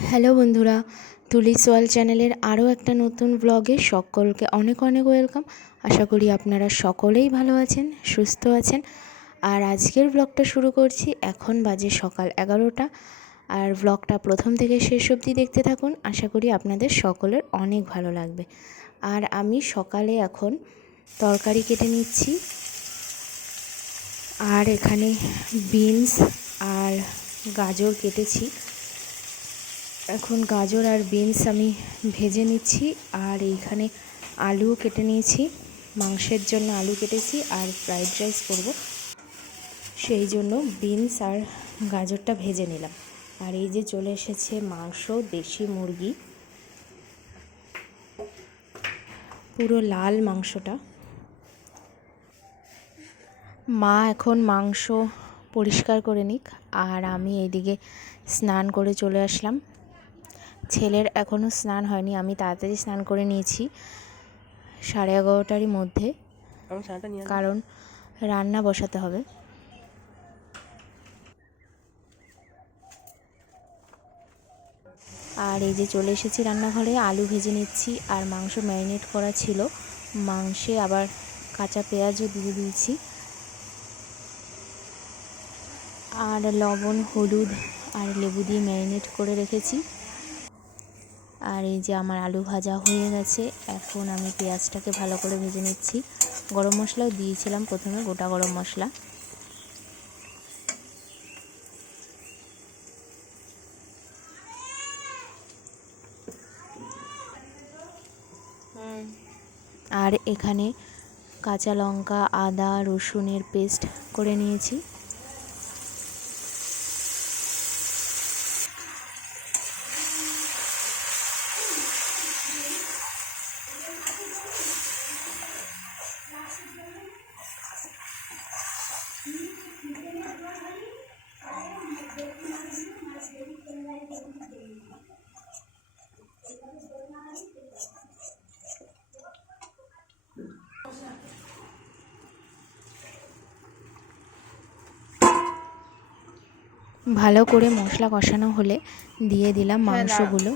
Hello বন্ধুরা, তুলিস world চ্যানেলের আরও একটা নতুন ব্লগে সকলকে অনেক অনেক ওয়েলকাম। আশা করি আপনারা সকলেই ভালো আছেন, সুস্থ আছেন। আর আজকের ব্লগটা শুরু করছি। এখন বাজে সকাল 11টা। আর ব্লগটা প্রথম থেকে শেষ অবধি দেখতে থাকুন। আশা করি আপনাদের সকলের অনেক ভালো লাগবে। আর আমি সকালে এখন তরকারি কেটে নিচ্ছি। আর এখানে বিনস আর গাজর কেটেছি। এখন গাজর আর বিনস আমি ভেজে নিচ্ছি। আর এইখানে আলুও কেটে নিয়েছি, মাংসের জন্য আলু কেটেছি আর ফ্রাইড রাইস করব, সেই জন্য বিনস আর গাজরটা ভেজে নিলাম। আর এই যে চলে এসেছে মাংস, দেশি মুরগি, পুরো লাল মাংসটা। মা এখন মাংস পরিষ্কার করে নিক, আর আমি এইদিকে স্নান করে চলে আসলাম। ছেলের এখনও স্নান হয়নি, আমি তাড়াতাড়ি স্নান করে নিয়েছি 11:30টারই মধ্যে, কারণ রান্না বসাতে হবে। আর এই যে চলে এসেছি রান্নাঘরে, আলু ভেজে নিচ্ছি। আর মাংস ম্যারিনেট করা ছিল, মাংসে আবার কাঁচা পেঁয়াজও দিয়ে দিয়েছি। আর লবণ, হলুদ আর লেবু দিয়ে ম্যারিনেট করে রেখেছি। আর এই যে আমার আলু ভাজা হয়ে গেছে। এখন আমি পেঁয়াজটাকে ভালো করে ভেজে নিচ্ছি। গরম মশলাও দিয়েছিলাম প্রথমে, গোটা গরম মশলা। আর এখানে কাঁচা লঙ্কা, আদা, রসুনের পেস্ট করে নিয়েছি। ভালো করে মশলা কষানো হলে দিয়ে দিলাম মাংসগুলো।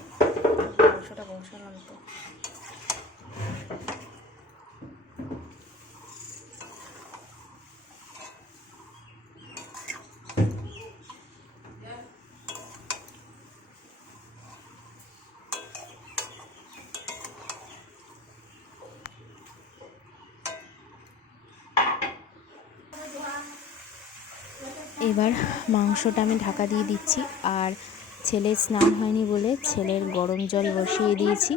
এবার মাংসটা আমি ঢাকা দিয়ে দিচ্ছি। আর ছেলের স্নান হয়নি বলে ছেলের গরম জল বসিয়ে দিয়েছি।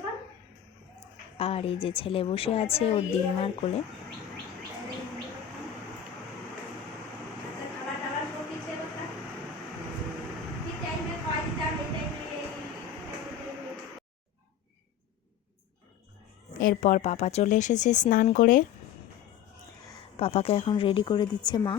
আর এই যে ছেলে বসে আছে ওর দিদিমার কোলে। এরপর পাপা চলে এসেছে স্নান করে, পাপাকে এখন রেডি করে দিচ্ছে মা।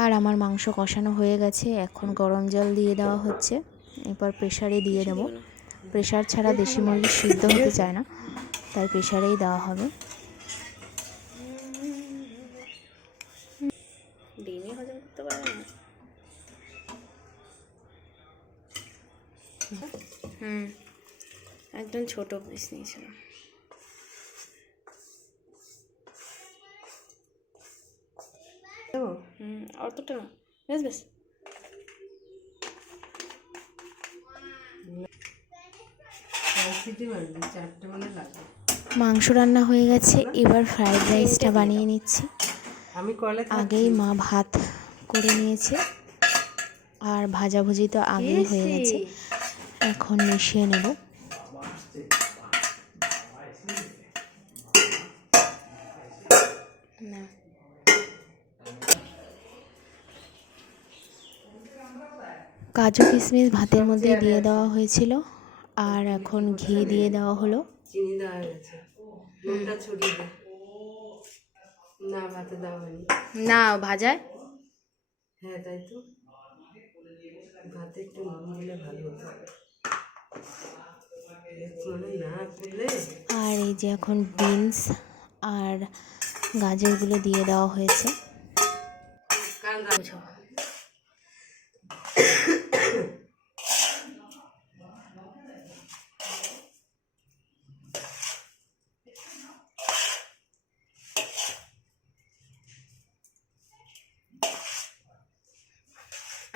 আর আমার মাংস কষানো হয়ে গেছে, এখন গরম জল দিয়ে দেওয়া হচ্ছে। এরপর প্রেসারে দিয়ে দেবো। প্রেসার ছাড়া দেশি মুরগি সিদ্ধ হতে চায় না, তাই প্রেসারেই দেওয়া হবে। ডিমে হজম করতে পারে না। একদম ছোট পিস নিয়েছিলাম। অতটা না, বেশ বেশ। মাংস রান্না হয়ে গেছে, এবার ফ্রাইড রাইসটা বানিয়ে নিচ্ছি। আগেই মা ভাত করে নিয়েছে, আর ভাজাভুজি তো আগেই হয়ে গেছে, এখন মিশিয়ে নেব। কাজু কিশমিশ ভাতের মধ্যে দিয়ে দেওয়া হয়েছিল, আর এখন ঘি দিয়ে দেওয়া হলো। চিনি দেওয়া হয়েছে, নুনটা ছড়িয়ে দে। না, ভাতে দেওয়া হয়নি। না, ভাজায়। হ্যাঁ, তাই তো, ভাতে একটু নুন দিলে ভালো হতো। আর এই যে এখন বিনস আর গাজরগুলো দিয়ে দেওয়া হয়েছে।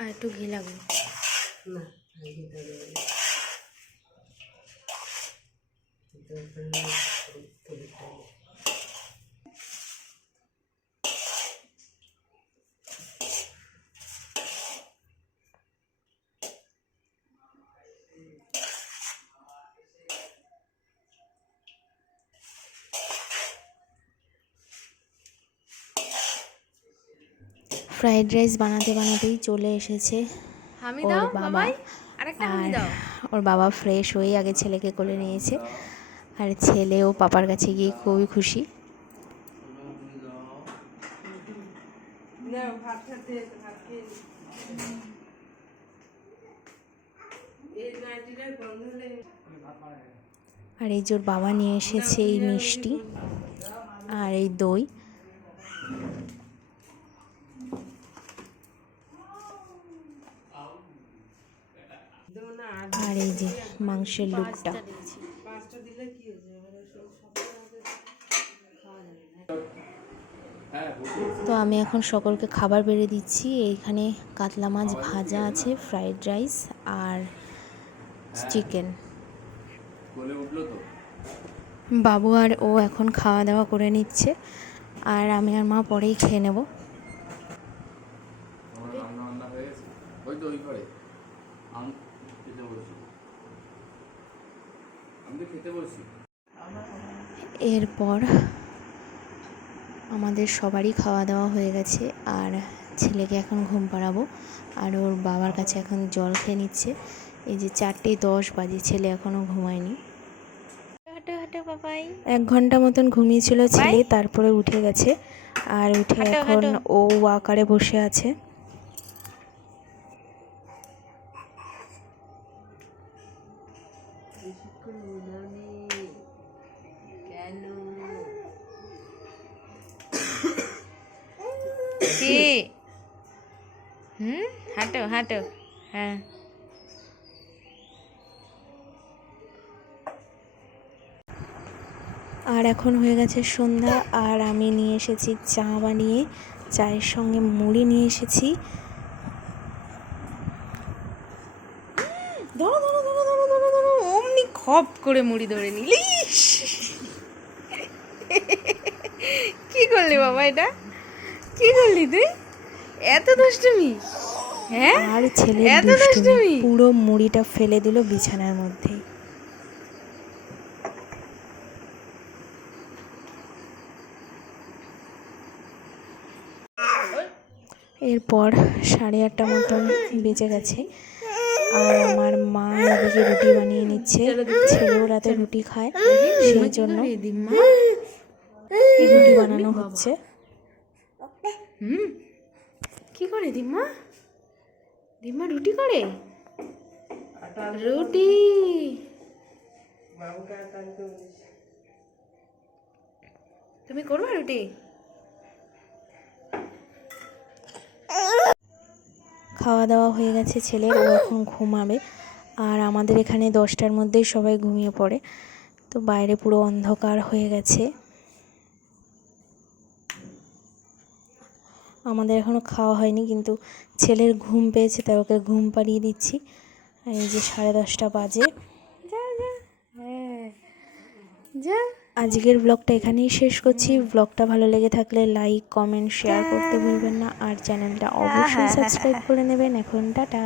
আর একটু ঘি লাগবে না, ফ্রাইড রাইস বানাতে বানাতেই চলে এসেছে ওর বাবা। আর ওর বাবা ফ্রেশ হয়ে আগে ছেলেকে কোলে নিয়েছে, আর ছেলেও পাপার কাছে গিয়ে খুবই খুশি। আর এই যে ওর বাবা নিয়ে এসেছে এই মিষ্টি আর এই দই। আর এই যে মাংসের লুকটা। তো আমি এখন সকলকে খাবার বেড়ে দিচ্ছি। এইখানে কাতলা মাছ ভাজা আছে, ফ্রাইড রাইস আর চিকেন। বাবু আর ও এখন খাওয়া দাওয়া করে নিচ্ছে, আর আমি আর মা পরেই খেয়ে নেব। এরপর আমাদের সবারই খাওয়া দাওয়া হয়ে গেছে, আর ছেলেকে এখন ঘুম পাড়াবো, আর ওর বাবার কাছে এখন জল খেয়ে নিচ্ছে। এই যে 4:10 বাজে, ছেলে এখনও ঘুমায়নি। 1 ঘন্টা মতন ঘুমিয়েছিল ছেলে, তারপরে উঠে গেছে, আর উঠে এখন ও ওয়াকারে বসে আছে। হাঁটো হাঁটো, হ্যাঁ। আর এখন হয়ে গেছে সন্ধ্যা, আর আমি নিয়ে এসেছি চা বানিয়ে, চায়ের সঙ্গে মুড়ি নিয়ে এসেছি। ধরো ধরো ধরো ধরো ধরো ধরো, অমনি খপ করে মুড়ি ধরে নিলিস। কি করলি বাবা, এটা কি করলি তুই? এত দুষ্টুমি, হ্যাঁ? আর ছেলে এত দুষ্টুমি, পুরো মুড়িটা ফেলে দিল বিছানার মধ্যে। এরপর 8:30 মতন বেজে গেছে, আর আমার মা এদিকে রুটি বানিয়ে নিচ্ছে। ছেলেও রাতে রুটি খায়, সেই জন্য রুটি বানানো হচ্ছে। কি করে দিম্মা? দিম্মা রুটি করে? রুটি তুমি করবা রুটি? খাওয়া দাওয়া হয়ে গেছে ছেলের, ও এখন ঘুমাবে। আর আমাদের এখানে 10টার মধ্যেই সবাই ঘুমিয়ে পড়ে, তো বাইরে পুরো অন্ধকার হয়ে গেছে। আমাদের এখনও খাওয়া হয়নি, কিন্তু ছেলের ঘুম পেয়েছে, তাই ওকে ঘুম পাড়িয়ে দিচ্ছি। আর এই যে 10:30 বাজে। আজকের ব্লগটা এখানেই শেষ করছি। ব্লগটা ভালো লেগে থাকলে লাইক, কমেন্ট, শেয়ার করতে ভুলবেন না, আর চ্যানেলটা অবশ্যই সাবস্ক্রাইব করে নেবেন। এখন টাটা।